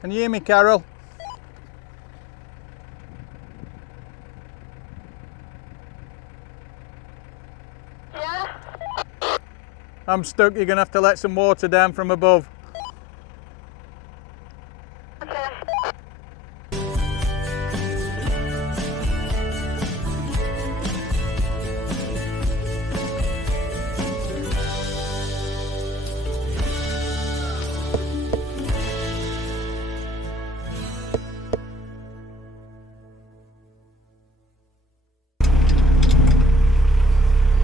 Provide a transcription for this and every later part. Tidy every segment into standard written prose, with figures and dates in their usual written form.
Can you hear me, Carol? Yeah. I'm stuck. You're going to have to let some water down from above. Okay.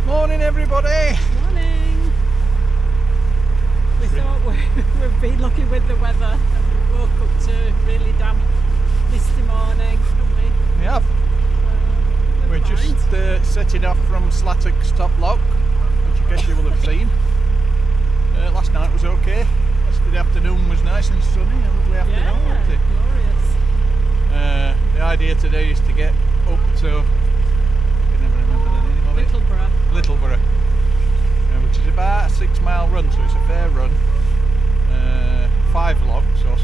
Morning, everybody. Morning. We thought we've been lucky with the weather and we woke up to really damp, misty morning, haven't we? We have. We're just setting off from Slattock's top lock, which I guess you will have seen. Last night was okay. Yesterday afternoon was nice and sunny, a lovely afternoon, wasn't it? Glorious. The idea today is to get up to, I can never remember the name of it. Littleborough, which is about a 6-mile run, so it's a fair run. 5 locks, or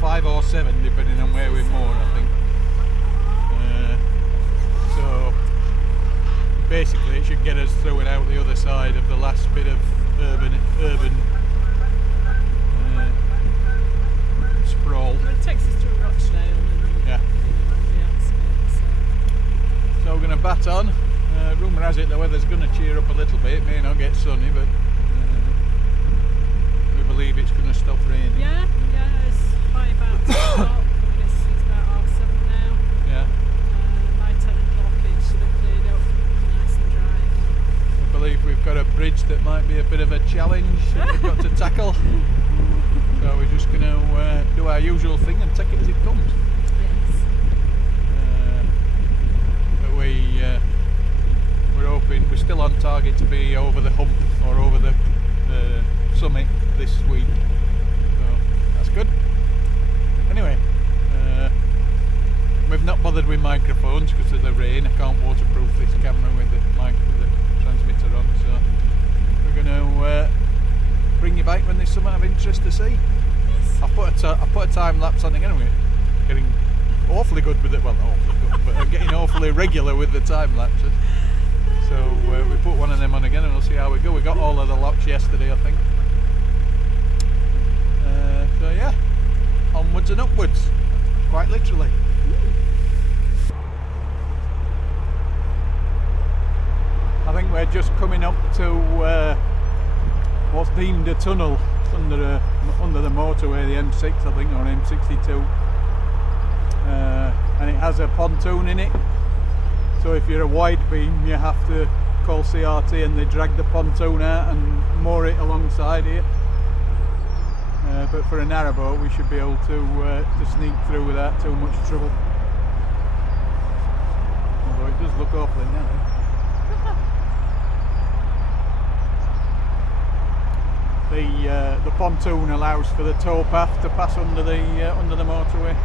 5 or 7, depending on where we're moored, I think. So basically, it should get us through and out the other side of the last bit of urban sprawl. Well, it takes us to Rochdale and Yeah. the outskirts. So we're going to bat on. Rumour has it the weather's going to cheer up a little bit. It may not get sunny, but we believe it's going to stop raining. Yeah, it's by about 10 o'clock. I mean, it's about 7:30 now. Yeah. By 10 o'clock it should have cleared up, nice and dry. I believe we've got a bridge that might be a bit of a challenge that we've got to tackle. So we're just going to do our usual thing and take it as it comes. Yes. But we're hoping we're still on target to be over the hump or over the summit this week. So that's good. Anyway, we've not bothered with microphones because of the rain. I can't waterproof this camera with the transmitter on, so we're going to bring you back when there's something of interest to see. I put a time lapse on again. Anyway, getting awfully good with it. Well, not awfully good, but I'm getting awfully regular with the time lapses. So we put one of them on again, and we'll see how we go. We got all of the locks yesterday, I think. So yeah, onwards and upwards, quite literally. I think we're just coming up to what's deemed a tunnel under the motorway, the M6, I think, or M62, and it has a pontoon in it. So if you're a wide beam, you have to call CRT and they drag the pontoon out and moor it alongside here. But for a narrowboat, we should be able to sneak through without too much trouble. Although it does look awfully narrow. The pontoon allows for the towpath to pass under the motorway.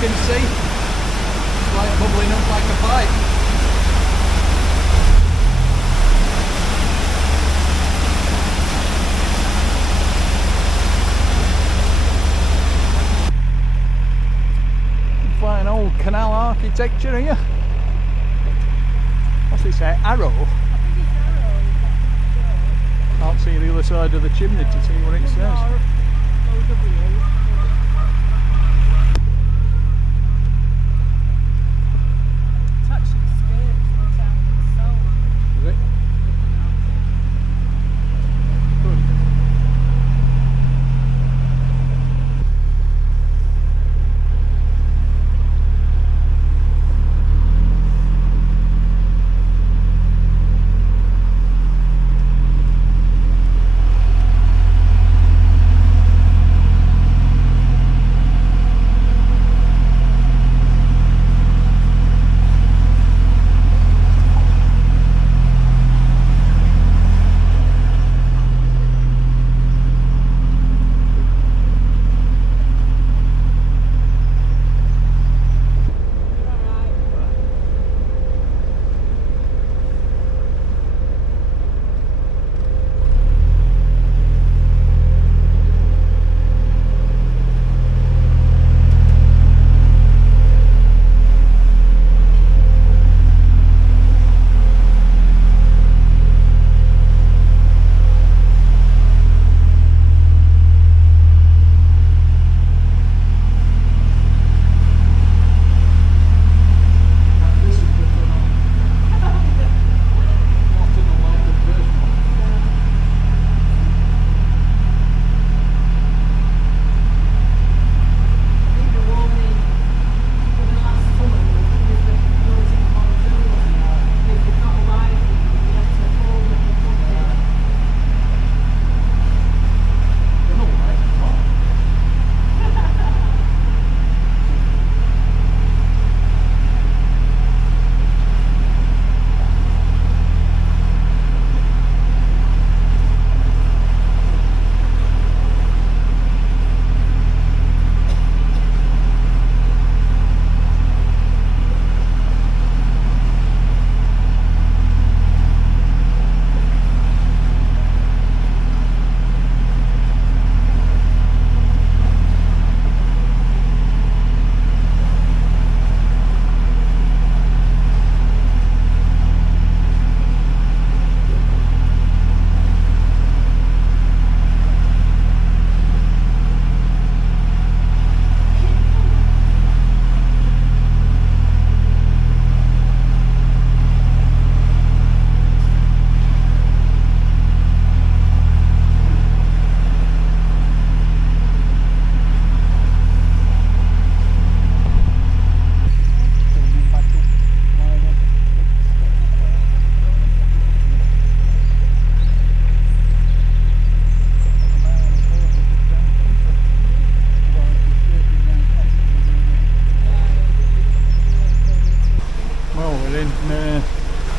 can see. It's like bubbling up like a pipe. Quite an old canal architecture here. What's it say? Arrow? Can't see the other side of the chimney to see what it says. It's actually escaped from the town itself. Is it? Good.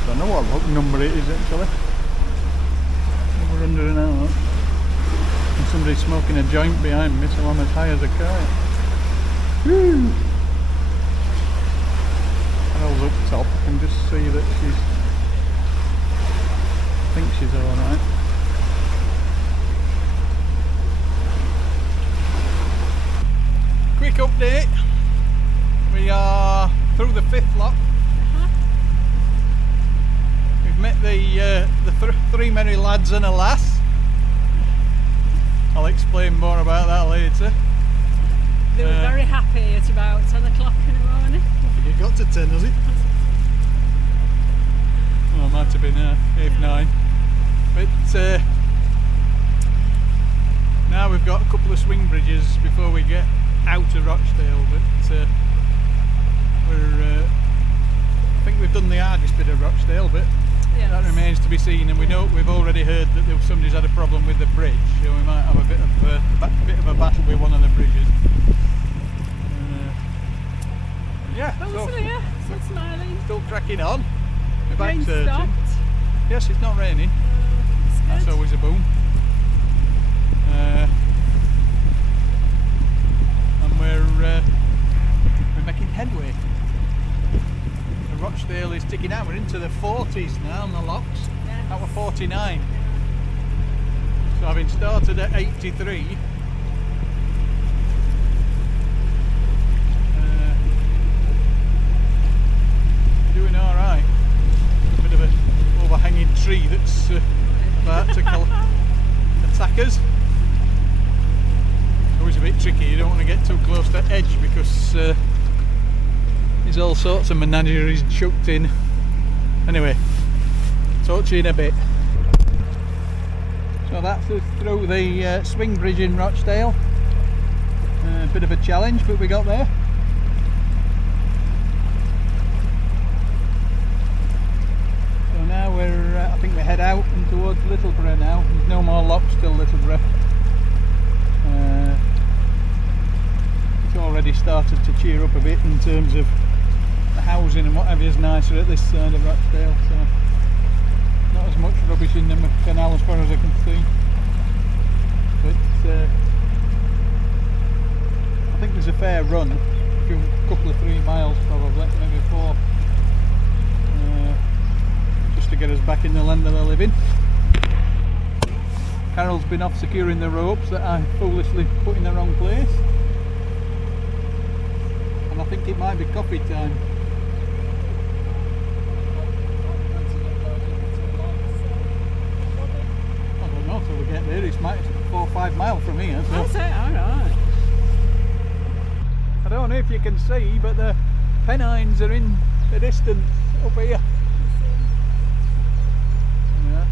Don't know what number it is actually. We're under an hour. And somebody's smoking a joint behind me, so I'm as high as a kite. Woo! Carol's up top, I can just see that I think she's alright. Quick update. We are through the 5th lock. We've met the three merry lads and a lass. I'll explain more about that later. They were very happy at about 10 o'clock in the morning. I think it got to 10, has it? Well, it might have been 8, 9. But now we've got a couple of swing bridges before we get out of Rochdale, but I think we've done the hardest bit of Rochdale, but yes, that remains to be seen. And we know we've already heard that somebody's had a problem with the bridge, so we might have a bit of a battle with one of the bridges. Yeah, still smiling. Still cracking on. We're back Rain surging. stopped. Yes, it's not raining. That's That's always a boom. And 40s now on the locks. Yes. That were 49. So having started at 83, doing all right. A bit of an overhanging tree that's about to attack us. Always a bit tricky. You don't want to get too close to the edge because there's all sorts of menageries chucked in. Anyway, talk to you in a bit. So that's us through the swing bridge in Rochdale. A bit of a challenge, but we got there. So now I think we head out and towards Littleborough now. There's no more locks till Littleborough. It's already started to cheer up a bit in terms of the housing and whatever is nicer at this side of Rochdale. So not as much rubbish in the canal as far as I can see, but I think there's a fair run, a couple of 3 miles probably, maybe 4, just to get us back in the land that I live in. Carol's been off securing the ropes that I foolishly put in the wrong place, and I think it might be coffee time. Till we get there, it's 4 or 5 miles from here. So. That's it, alright. I don't know if you can see, but the Pennines are in the distance up here. Yeah.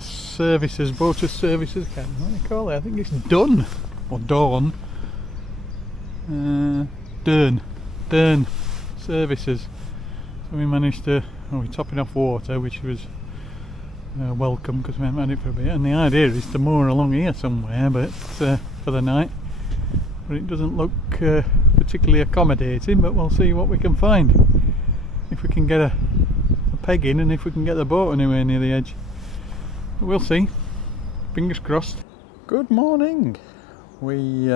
Services, Boater Services, can't what do you call it? I think it's Dun or Dawn. Dern Services. So we managed to, we're topping off water, which was welcome because we haven't had it for a bit. And the idea is to moor along here somewhere, but for the night. But it doesn't look particularly accommodating. But we'll see what we can find. If we can get a peg in, and if we can get the boat anywhere near the edge. We'll see. Fingers crossed. Good morning. We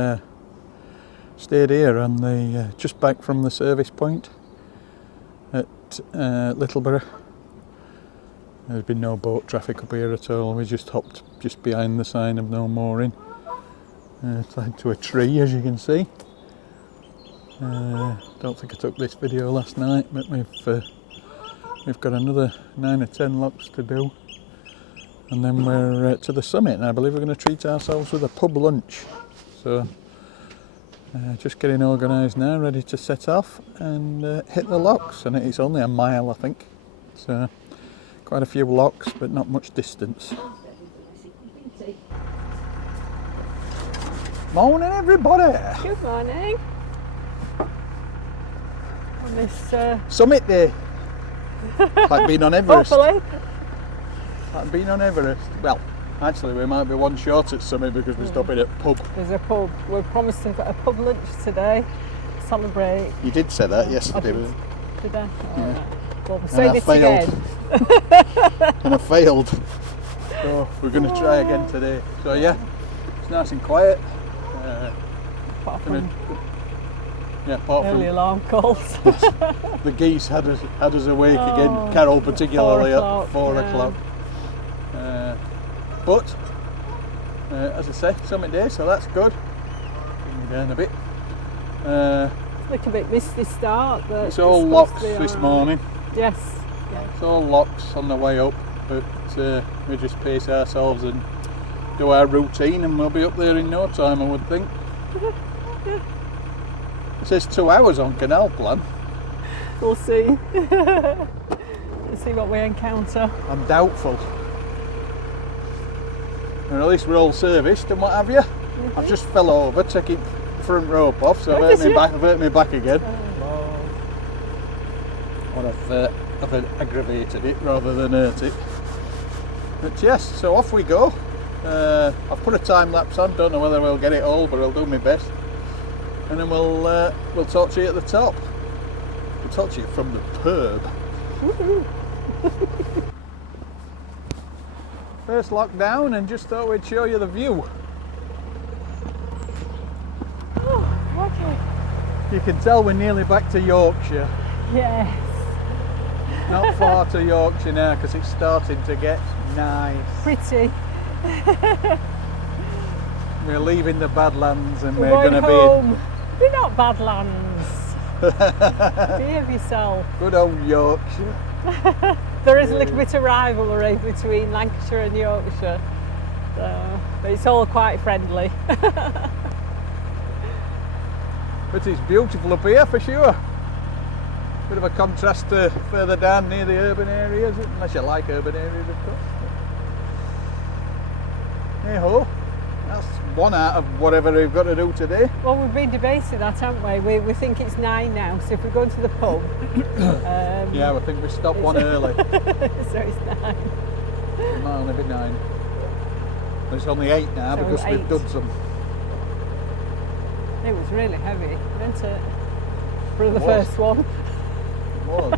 stayed here on the just back from the service point at Littleborough. There's been no boat traffic up here at all. We just hopped just behind the sign of no mooring, tied to a tree, as you can see. Don't think I took this video last night, but we've got another 9 or 10 locks to do. And then we're to the summit, and I believe we're going to treat ourselves with a pub lunch. So just getting organised now, ready to set off and hit the locks. And it's only a mile, I think. So quite a few locks, but not much distance. Morning, everybody. Good morning. On this summit day, like being on Everest. hopefully. Like being on Everest. Well, Actually, we might be one short at something because we're stopping at pub. There's a pub. We're promised to have a pub lunch today. Celebrate. You did say that yesterday. Did I? Yeah. Right. Well, we'll say this failed. again. And I failed. So we're going to try again today. So yeah, it's nice and quiet. Apart from apart early from alarm calls. the geese had us awake again. Carol particularly at 4 o'clock. But as I say, summit day, so that's good. Bring me down a bit. It's a little bit misty start, but it's all locks this morning. Yes. Yeah. It's all locks on the way up, but we just pace ourselves and do our routine, and we'll be up there in no time, I would think. It says 2 hours on canal plan. We'll see. Let's see what we encounter. I'm doubtful. Or at least we're all serviced and what have you. I've just fell over, taking front rope off, so I've hurt me back again. Or I've aggravated it rather than hurt it. But yes, so off we go. I've put a time lapse on, don't know whether we'll get it all, but I'll do my best. And then we'll talk to you at the top. We'll talk to you from the pub. First lockdown, and just thought we'd show you the view. Oh, okay. You can tell we're nearly back to Yorkshire. Yes. Not far to Yorkshire now because it's starting to get nice. Pretty. We're leaving the Badlands and We're going to home. We're not Badlands. Behave yourself. Good old Yorkshire. There is a little bit of rivalry between Lancashire and Yorkshire, so, but it's all quite friendly. But it's beautiful up here for sure. Bit of a contrast to further down near the urban areas, unless you like urban areas, of course. Hey ho, that's one out of whatever we've got to do today. Well, we've been debating that, haven't we? We think it's 9 now, so if we're going to the pub... yeah, I think we stopped one early. So it's 9. It might only be 9. It's only 8 now So because 8. we've done some. It was really heavy, wasn't it? For the It was. first one. It was.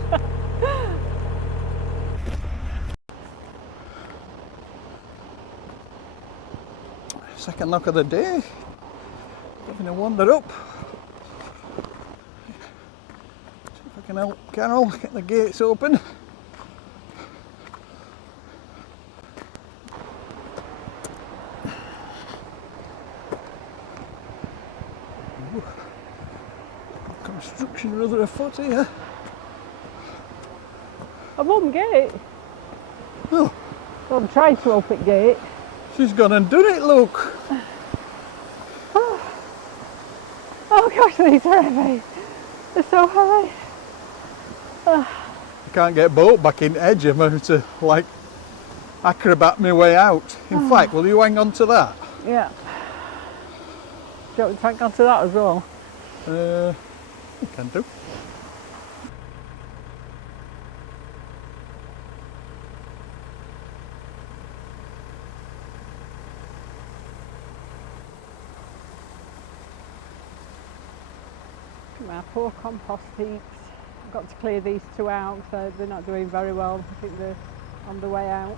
Second look of the day. Having a wander up. See if I can help Carol get the gates open. Ooh. Construction rather afoot here. A one gate. Oh, Well, I'm trying to open gate. she's gone and done it, look. Oh gosh, these are heavy. They're so heavy. I can't get boat back in edge. I'm having to like acrobat my way out. In fact, will you hang on to that? Yeah. Do you want me to hang on to that as well? Can do. Our poor compost heaps. I've got to clear these 2 out, so they're not doing very well. I think they're on the way out.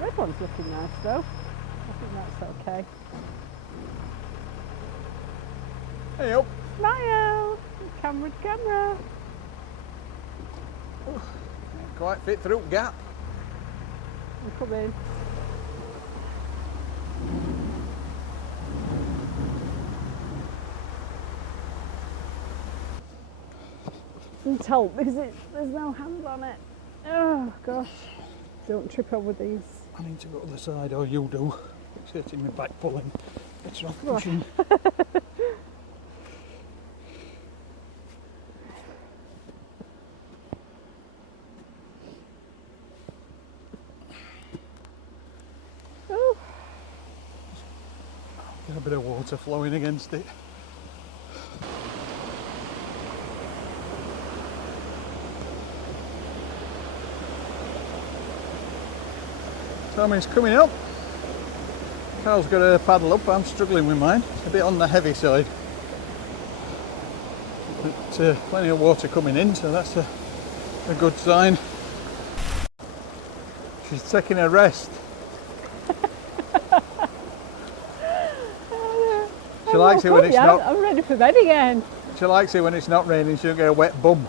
Red one's looking nice though. I think that's okay. Hey up. Smile! Camera, camera! Can't quite fit through gap. I'm coming. Need help because there's no hands on it. Oh gosh. Don't trip over these. I need to go to the side, or you do. It's hurting my back pulling. It's off Right. pushing. Oh. Get a bit of water flowing against it. Tommy's coming up. Carl's got a paddle up, I'm struggling with mine. It's a bit on the heavy side. But plenty of water coming in, so that's a good sign. She's taking a rest. She likes it when it's not. I'm ready for bed again. She likes it when it's not raining, she don't get a wet bum.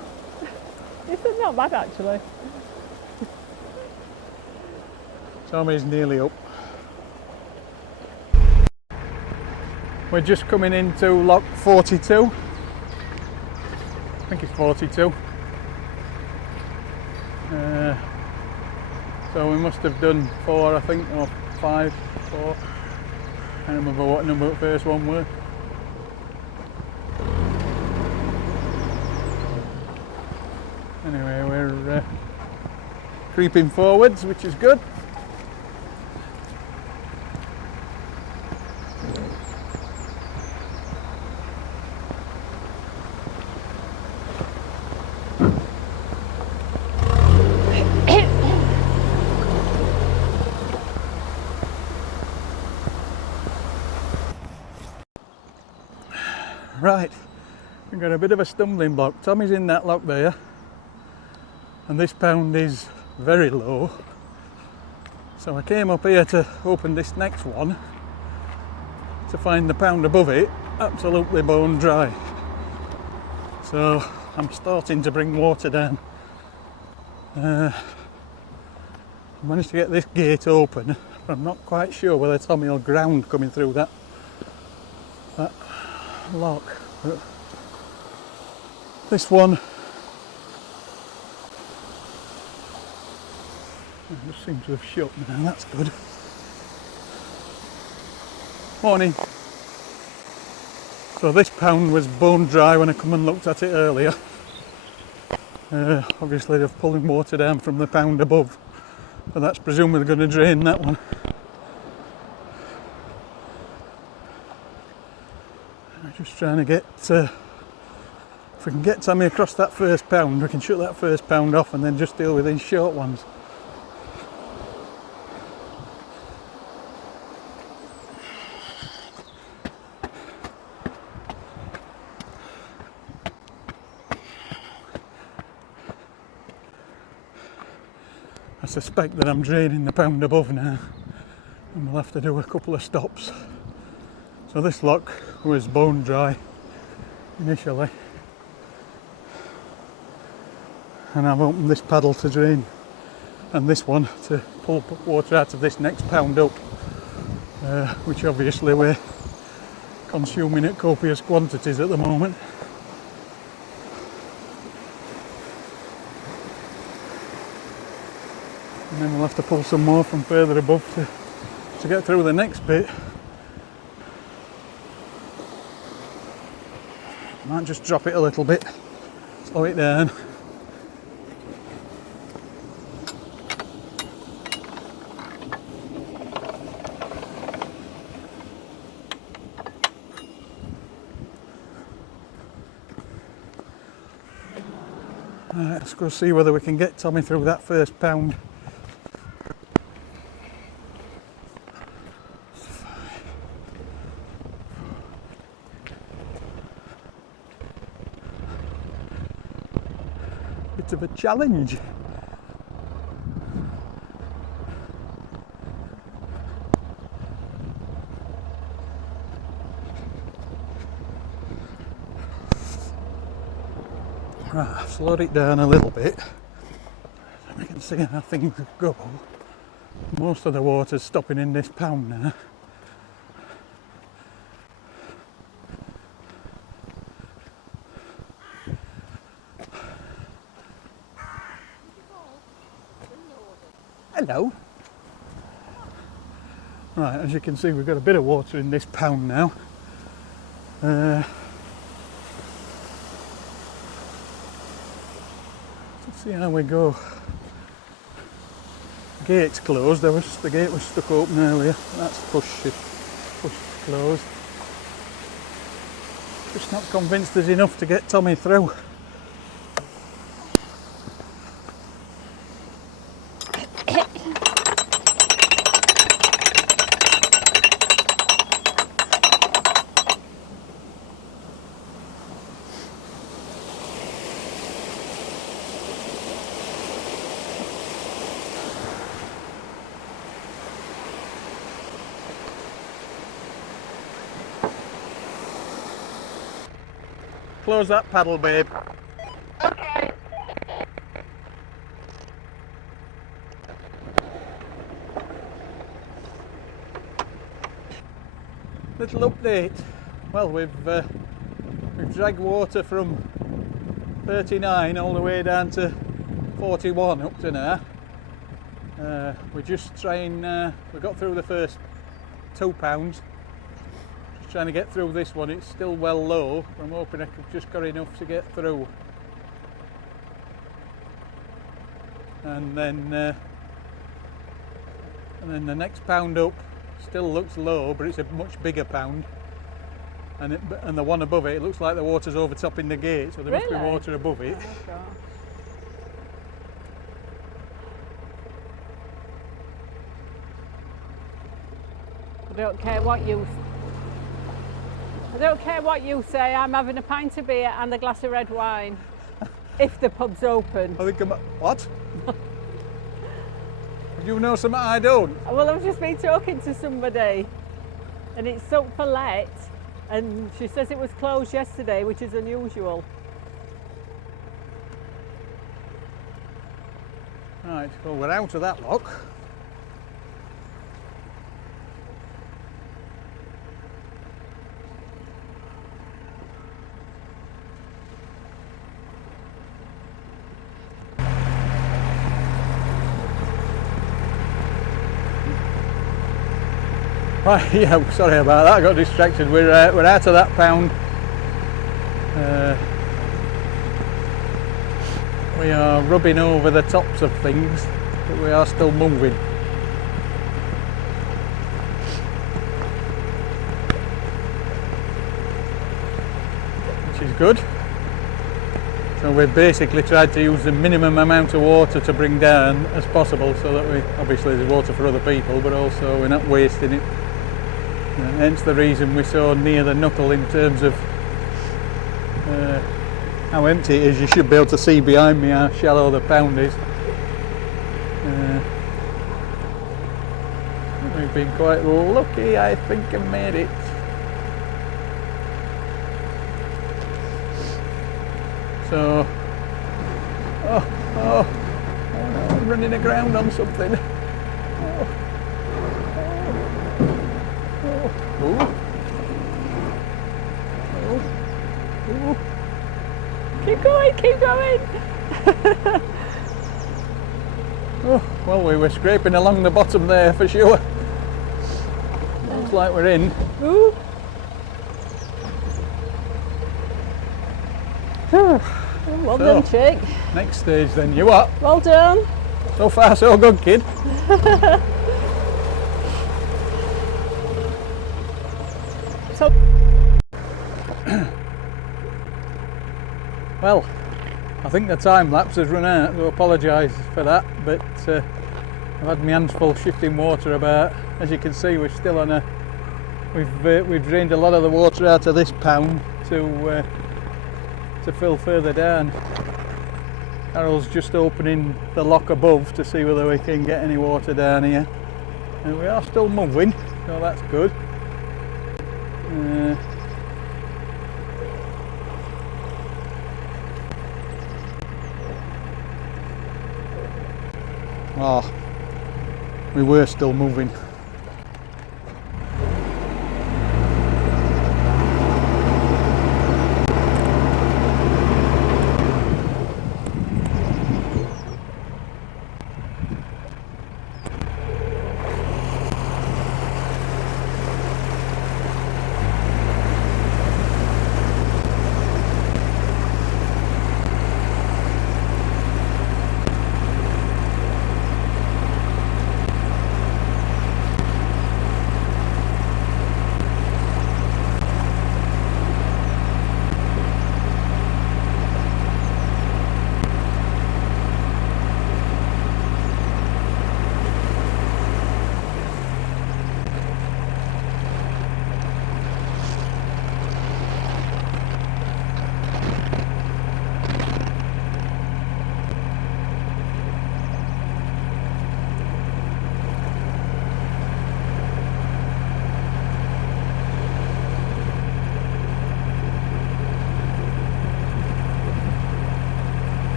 This is not bad actually. Tommy's nearly up. We're just coming into lock 42. I think it's 42. So we must have done 4, I think, or 5, 4. I can't remember what number the first one were. Anyway, we're creeping forwards, which is good. Right, we've got a bit of a stumbling block. Tommy's in that lock there, and this pound is very low. So I came up here to open this next one to find the pound above it absolutely bone dry. So I'm starting to bring water down. I managed to get this gate open, but I'm not quite sure whether Tommy will ground coming through that lock. But this one just seems to have shut now, that's good. Morning. So this pound was bone dry when I come and looked at it earlier. Obviously they're pulling water down from the pound above, but that's presumably going to drain that one. I'm just trying to get, if we can get Tommy across that first pound, we can shut that first pound off and then just deal with these short ones. I suspect that I'm draining the pound above now, and we'll have to do a couple of stops. So this lock was bone dry initially, and I've opened this paddle to drain, and this one to pull water out of this next pound up, which obviously we're consuming at copious quantities at the moment. And then we'll have to pull some more from further above to get through the next bit. Might just drop it a little bit, slow it down. Right, let's go see whether we can get Tommy through that first pound. Bit of a challenge. Right, I've slowed it down a little bit. We can see how things go. Most of the water's stopping in this pound now. Hello. Right, as you can see, we've got a bit of water in this pound now. Let's see how we go. The gate's closed. The gate was stuck open earlier. That's pushed closed. Just not convinced there's enough to get Tommy through. close that paddle, babe. Okay. Little update. Well, we've dragged water from 39 all the way down to 41 up to now. We're just trying. We got through the first 2 pounds. Just trying to get through this one. It's still well low. I'm hoping I've just got enough to get through. And then the next pound up still looks low, but it's a much bigger pound. And the one above it, it looks like the water's overtopping the gate, so there must be water above it. Oh, gosh. I don't care what you say. I'm having a pint of beer and a glass of red wine. If the pub's open. I think what? You know something I don't? Well, I've just been talking to somebody and it's up for let, and she says it was closed yesterday, which is unusual. Right, well, we're out of that lock. Right, yeah, sorry about that, I got distracted. We're out of that pound. We are rubbing over the tops of things, but we are still moving. Which is good. So we've basically tried to use the minimum amount of water to bring down as possible, so that we, obviously there's water for other people, but also we're not wasting it. Hence the reason we're so near the knuckle in terms of how empty it is. You should be able to see behind me how shallow the pound is. We've been quite lucky, I think, and made it. So, oh no, I'm running aground on something. Keep going, keep going. Oh, well, we were scraping along the bottom there for sure. Looks like we're in. Ooh. Well done, chick. Next stage then, you up? Well done. So far so good, kid. So well, I think the time lapse has run out, so I apologise for that, but I've had my hands full shifting water about. As you can see, we're still on a... We've drained a lot of the water out of this pound to fill further down. Carol's just opening the lock above to see whether we can get any water down here. And we are still moving, so that's good. Oh, we were still moving.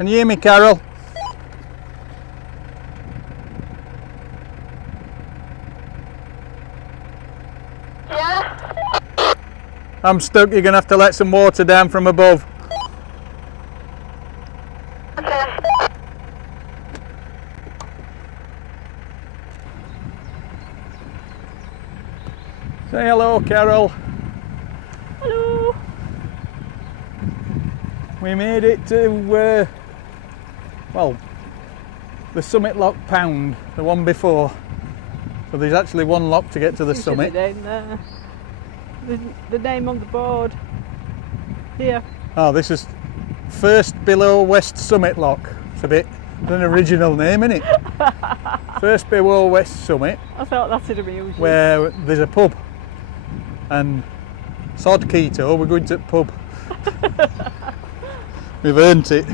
Can you hear me, Carol? Yeah? I'm stuck. You're going to have to let some water down from above. Okay. Say hello, Carol. Hello. We made it to, well, the Summit Lock Pound, the one before. So there's actually one lock to get to the There's summit. the name there. The name on the board. Here. Oh, this is First Below West Summit Lock. It's a bit an original name, isn't it? First Below West Summit, I thought that'd amuse you. where there's a pub. And sod keto, we're going to the pub. We've earned it.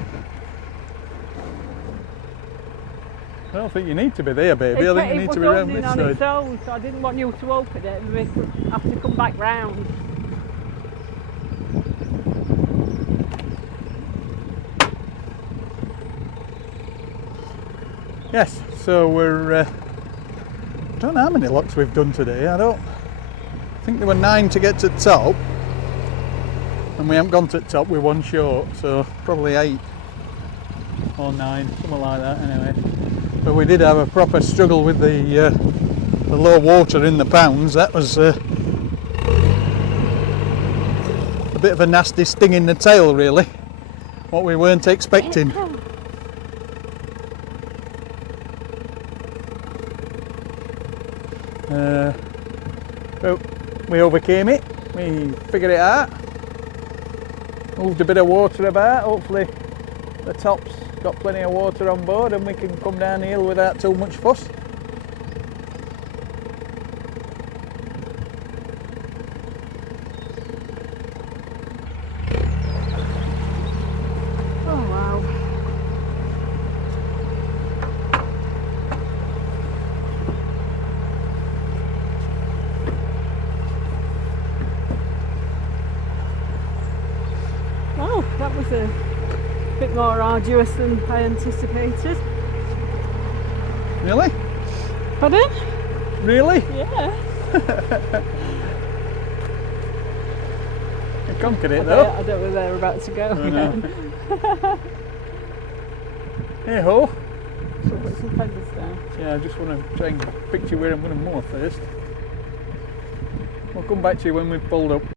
I don't think you need to be there, baby. I think you need to be around this on its side. own, so I didn't want you to open it and we have to come back round. Yes, so we're. I don't know how many locks we've done today. I think there were 9 to get to the top, and we haven't gone to the top. We're one short, so probably 8 or 9, something like that. Anyway, but we did have a proper struggle with the low water in the pounds. That was a bit of a nasty sting in the tail, really. What we weren't expecting. But we overcame it, we figured it out, moved a bit of water about. Hopefully the top's got plenty of water on board and we can come down the hill without too much fuss. Oh wow. Well, that was a bit more arduous than I anticipated. Really? Pardon? Really? Yeah. You conquered it though. I don't know where they're about to go I know. again. Hey ho. So put some feathers down. Yeah, I just want to try and picture where I'm going to moor first. We'll come back to you when we've pulled up.